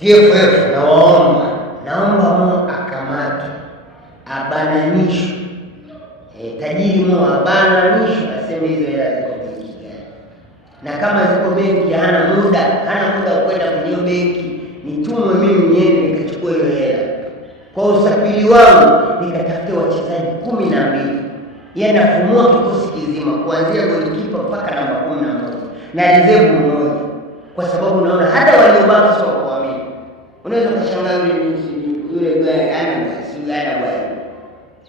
TFF naomba Mo akamatwe, abananishwe. Tajiri Mo abananishwe, aseme hizo hela ziko benki gani. Na kama ziko benki hana muda kwenda kwenye benki, nitumwe mimi niende nikachukue hiyo hela. Kwa usafiri wangu nikatafuta wachezaji 12. Yeye anafumua kikosi kizima kuanzia golikipa mpaka namba 11 na reserve mmoja, kwa sababu naona hata waliobaki sio kuamini. Unaweza kushangaa yule gani ana bwana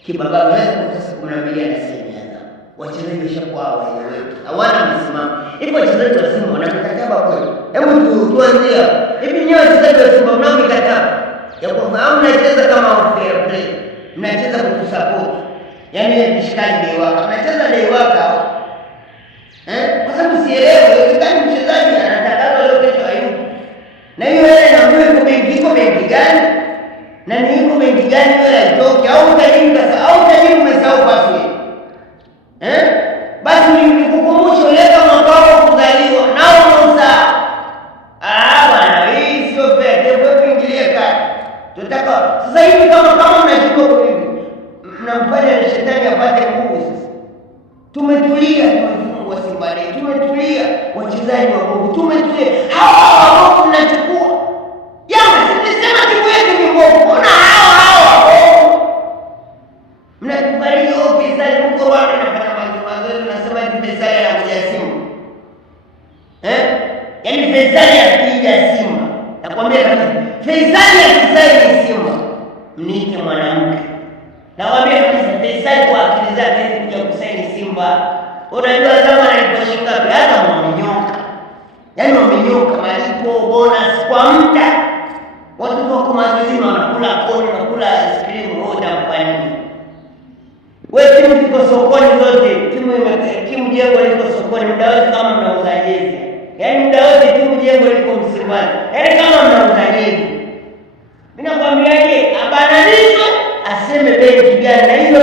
kibaba wewe sasa 12 anasema wachezaji washakuwa waelewe, hawana msimamo. Hivi wachezaji wa Simba wana mkataba kweli? Hebu tuanzie hivi, nyote wachezaji wa Simba mnao mikataba ya kwamba au mnacheza kama fair play, mnacheza kutusupport, yaani ile kishikani ndio waka mnacheza ndio waka kwa sababu sielewi kama mchezaji anatangaza leo kesho hayupo, na hiyo ile na mwe iko benki gani na ni iko benki gani wewe itoke au tajiri kasa au tajiri umesahau password basi nikukumbushe ile kama kwako kuzaliwa nao unasa bwana, hii sio fair. Hebu kuingilia kati tutaka sasa hivi kama mnachukua hivi mnamfanya shetani apate nguvu. Sasa tumetulia, tumefungwa Simba Day, tumetulia, wachezaji wa Mungu tumetulia, hao mnachukua Yanga. Sisema timu yetu ni mbovu, kuna hao mnakubali ofisa huko wao wanafanya mazoezi, nasema tumesali ya kuja Simba yaani Faisali akija Simba, nakwambia kabisa Faisali akisali Simba mniite mwanamke. Nawaambia kabisa Faisali kwa akili zake hizi kuja kusaini Simba. Unajua zama aliposhinda hata mwenyoka. Yaani mwenyoka malipo bonus kwa muda. Watu wako mazima wanakula koni, wanakula ice cream moja mpani. Wewe timu ziko sokoni zote, timu jengo liko sokoni muda wote kama mnauza jezi. Yaani muda wote timu jengo liko Msimbazi. Yaani kama mnauza jezi. Mimi nakwambiaje, abananishwe aseme benki gani, na hizo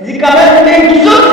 zikamata benki zote